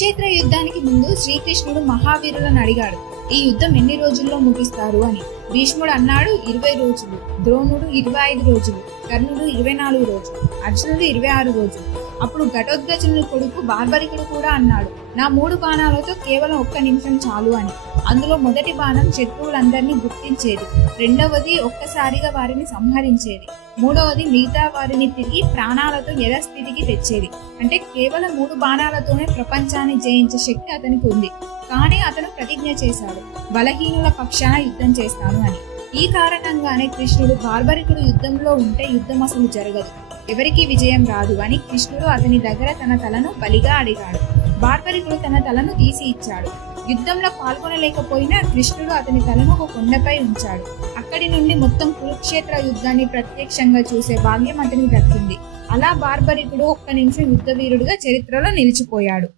కురుక్షేత్ర యుద్ధానికి ముందు శ్రీకృష్ణుడు మహావీరులను అడిగాడు, ఈ యుద్ధం ఎన్ని రోజుల్లో ముగిస్తారు అని. భీష్ముడు అన్నాడు, 20 రోజులు. ద్రోణుడు 25 రోజులు, కర్ణుడు 24 రోజులు, అర్జునుడు 26 రోజులు. అప్పుడు ఘటోత్కచుని కొడుకు బార్బరికుడు కూడా అన్నాడు, నా 3 బాణాలతో కేవలం 1 నిమిషం చాలు అని. అందులో మొదటి బాణం శత్రువులందరినీ గుర్తించేది, రెండవది ఒక్కసారిగా వారిని సంహరించేది, మూడవది మిగతా వారిని తిరిగి ప్రాణాలతో యథాస్థితికి తెచ్చేది. అంటే కేవలం 3 బాణాలతోనే ప్రపంచాన్ని జయించే శక్తి అతనికి ఉంది. కానీ అతను ప్రతిజ్ఞ చేశాడు, బలహీనుల పక్షాన యుద్ధం చేస్తాను అని. ఈ కారణంగానే కృష్ణుడు బార్బరికుడు యుద్ధంలో ఉంటే యుద్ధం అసలు జరగదు, ఎవరికీ విజయం రాదు అని కృష్ణుడు అతని దగ్గర తన తలను బలిగా అడిగాడు. బార్బరికుడు తన తలను తీసి ఇచ్చాడు. యుద్ధంలో పాల్గొనలేకపోయినా కృష్ణుడు అతని తలను ఒక కొండపై ఉంచాడు. అక్కడి నుండి మొత్తం కురుక్షేత్ర యుద్ధాన్ని ప్రత్యక్షంగా చూసే భాగ్యం అతనికి దక్కింది. అలా బార్బరికుడు 1 నిమిషం యుద్ధ వీరుడుగా చరిత్రలో నిలిచిపోయాడు.